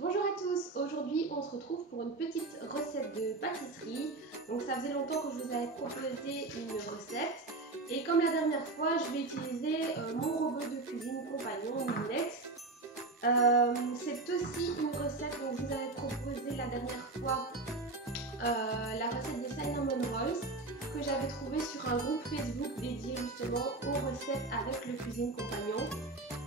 Bonjour à tous, aujourd'hui on se retrouve pour une petite recette de pâtisserie. Donc ça faisait longtemps que je vous avais proposé une recette et comme la dernière fois je vais utiliser mon robot de cuisine compagnon Mininex. C'est aussi une recette dont je vous avais proposé la dernière fois, la recette des cinnamon rolls que j'avais trouvé sur un groupe Facebook dédié justement aux recettes avec le cuisine compagnon.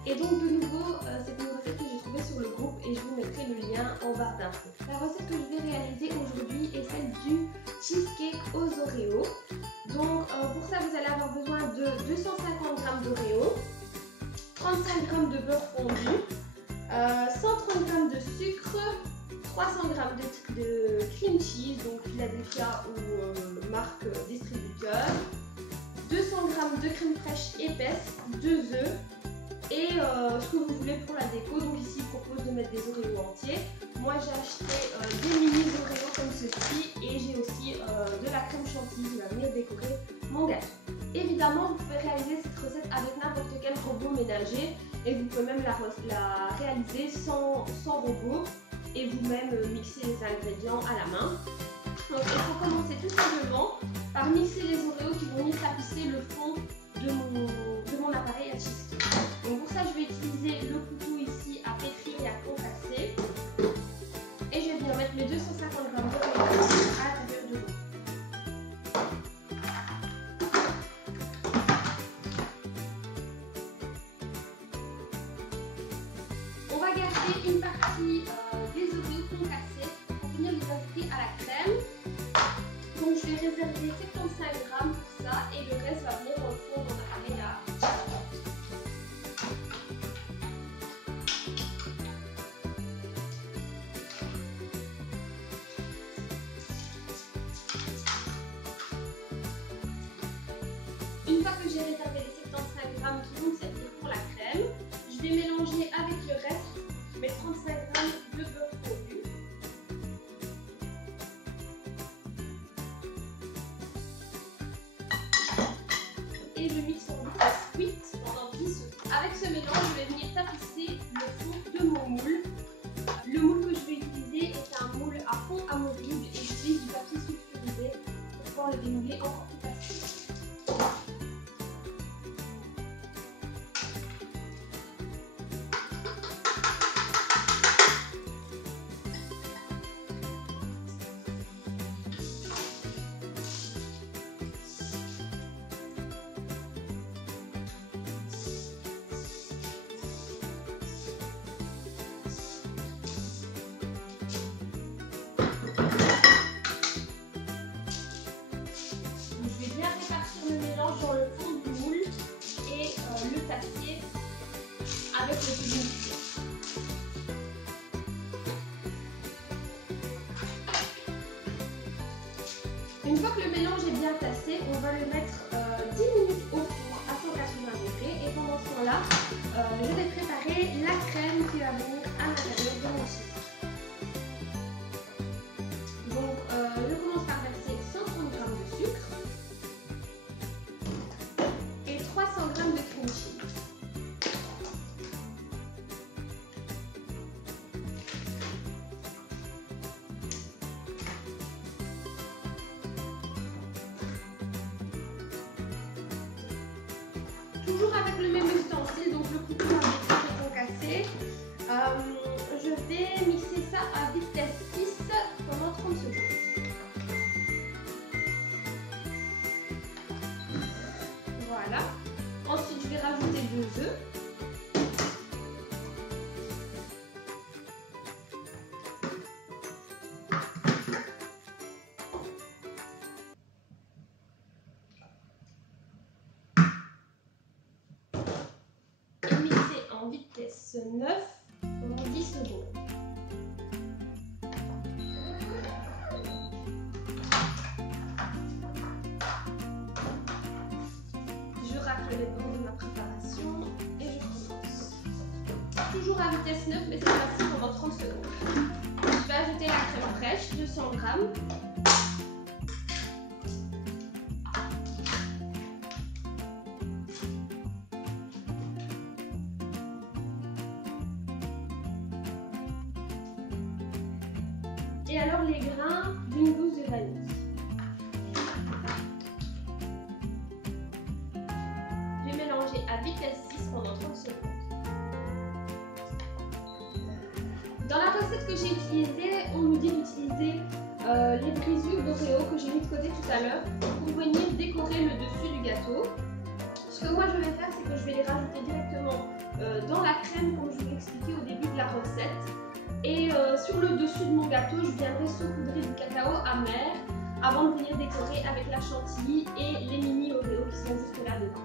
Et donc de nouveau, c'est une recette que j'ai trouvée sur le groupe et je vous mettrai le lien en barre d'infos. La recette que je vais réaliser aujourd'hui est celle du cheesecake aux Oreos. Donc pour ça, vous allez avoir besoin de 250 g d'Oreo, 35 g de beurre fondu, 130 g de sucre, 300 g de cream cheese, donc Philadelphia ou marque distributeur, 200 g de crème fraîche épaisse, 2 œufs, et ce que vous voulez pour la déco. Donc ici, il propose de mettre des Oreos entiers. Moi, j'ai acheté des mini Oreos comme ceci et j'ai aussi de la crème chantilly qui va venir décorer mon gâteau. Évidemment, vous pouvez réaliser cette recette avec n'importe quel robot ménager et vous pouvez même la réaliser sans robot et vous-même mixer les ingrédients à la main. Donc, il faut commencer tout simplement par mixer les Oreos qui vont venir tapisser le fond de mon appareil à cheesecake. Donc pour ça, je vais utiliser le couteau ici à pétrir et à concasser. Et je vais venir mettre mes 250 g d'Oreo à l'intérieur de l'eau. On va garder une partie des Oreos concassés pour venir les ajouter à la crème. Donc je vais réserver 75 g pour ça et le reste va venir dans le fond de mon appareil à Une fois que j'ai réservé les 75 g qui vont me servir pour la crème, je vais mélanger avec le reste mes 35 g de beurre fondu. Et je mixe en vitesse 8 pendant 10 secondes. Avec ce mélange, je vais venir tapisser le fond de mon moule. Le moule que je vais utiliser est un moule à fond amovible et j'utilise du papier sulfurisé pour pouvoir le démouler encore plus facilement. Dans le fond du moule et le tasser avec le cuisinier. Une fois que le mélange est bien tassé, on va le mettre 10 minutes au four à 180 degrés et pendant ce temps-là, je vais préparer la crème qui va venir à l'intérieur de mon cheesecake. Donc, je commence par verser 130 g de sucre et 300 g de cream cheese. Toujours avec le même ustensile, donc le couteau à concasser. Je vais mixer ça à vitesse 6 pendant 30 secondes. Voilà. Ensuite, je vais rajouter 2 œufs. Et mixer en vitesse 9 pendant 10 secondes. Je racle les bords de ma préparation et je commence. Toujours à vitesse 9, mais cette fois-ci pendant 30 secondes. Je vais ajouter la crème fraîche, 200 g. et alors les grains d'une gousse de vanille. Je vais mélanger à vitesse 6 pendant 30 secondes. Dans la recette que j'ai utilisée, on nous dit d'utiliser les brisures d'Oreo que j'ai mis de côté tout à l'heure pour venir décorer le dessus du gâteau. Ce que moi je vais faire, c'est que je vais les rajouter directement dans la crème comme je vous l'ai expliqué au début de la recette. Et sur le dessus de mon gâteau, je viendrai saupoudrer du cacao amer avant de venir décorer avec la chantilly et les mini Oreo qui sont juste là dedans.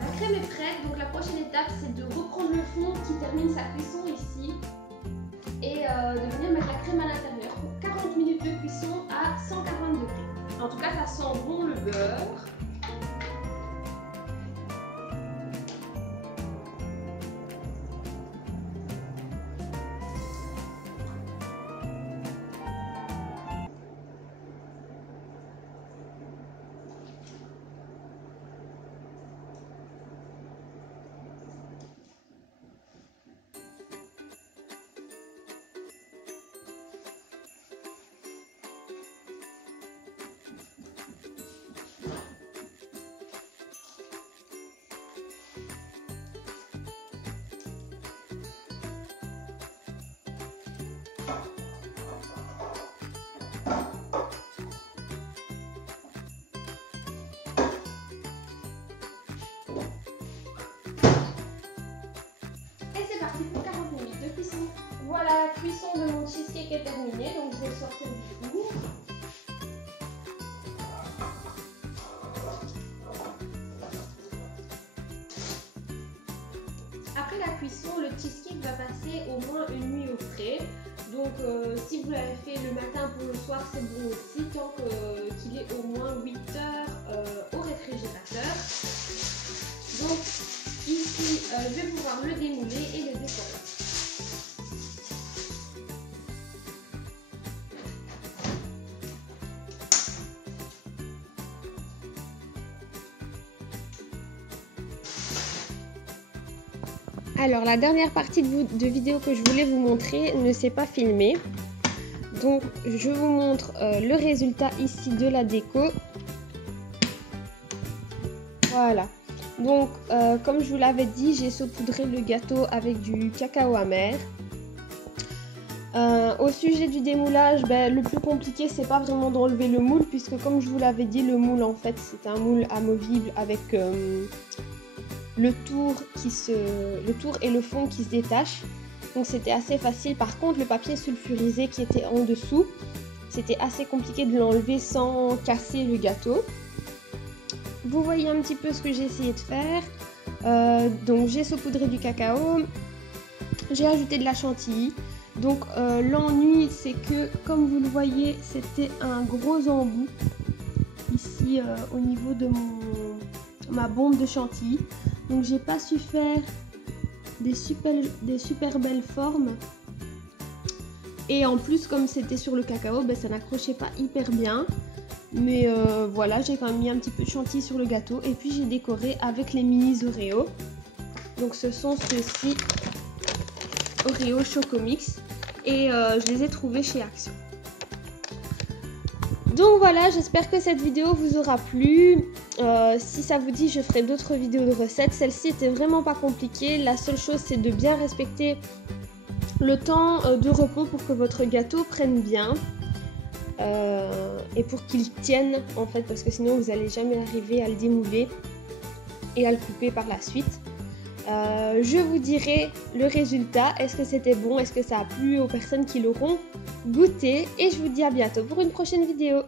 La crème est prête, donc la prochaine étape c'est de reprendre le fond qui termine sa cuisson ici et de venir mettre la crème à l'intérieur pour 40 minutes de cuisson à 140 degrés. En tout cas ça sent bon le beurre. Pour 40 minutes de cuisson. Voilà, la cuisson de mon cheesecake est terminée, donc je vais le sortir du four. Après la cuisson, le cheesecake va passer au moins une nuit au frais. Donc si vous l'avez fait le matin pour le soir, c'est bon aussi, tant qu'il est au moins 8 heures au réfrigérateur. Donc ici, je vais pouvoir le démouler et le décorer. Alors la dernière partie de vidéo que je voulais vous montrer ne s'est pas filmée. Donc je vous montre le résultat ici de la déco. Voilà. Donc, comme je vous l'avais dit, j'ai saupoudré le gâteau avec du cacao amer. Au sujet du démoulage, le plus compliqué, c'est pas vraiment d'enlever le moule, puisque comme je vous l'avais dit, le moule, en fait, c'est un moule amovible avec le tour et le fond qui se détachent. Donc, c'était assez facile. Par contre, le papier sulfurisé qui était en dessous, c'était assez compliqué de l'enlever sans casser le gâteau. Vous voyez un petit peu ce que j'ai essayé de faire. Donc j'ai saupoudré du cacao, j'ai ajouté de la chantilly. Donc l'ennui c'est que, comme vous le voyez, c'était un gros embout ici au niveau de ma bombe de chantilly. Donc j'ai pas su faire des super belles formes. Et en plus, comme c'était sur le cacao, ça n'accrochait pas hyper bien. Mais voilà, j'ai quand même mis un petit peu de chantilly sur le gâteau. Et puis j'ai décoré avec les mini Oreo. Donc ce sont ceux-ci, Oreo Chocomix. Et je les ai trouvés chez Action. Donc voilà, j'espère que cette vidéo vous aura plu. Si ça vous dit, je ferai d'autres vidéos de recettes. Celle-ci était vraiment pas compliquée. La seule chose, c'est de bien respecter le temps de repos pour que votre gâteau prenne bien. Et pour qu'il tienne en fait, parce que sinon vous n'allez jamais arriver à le démouler et à le couper par la suite. Je vous dirai le résultat, est-ce que c'était bon, est-ce que ça a plu aux personnes qui l'auront goûté, et je vous dis à bientôt pour une prochaine vidéo.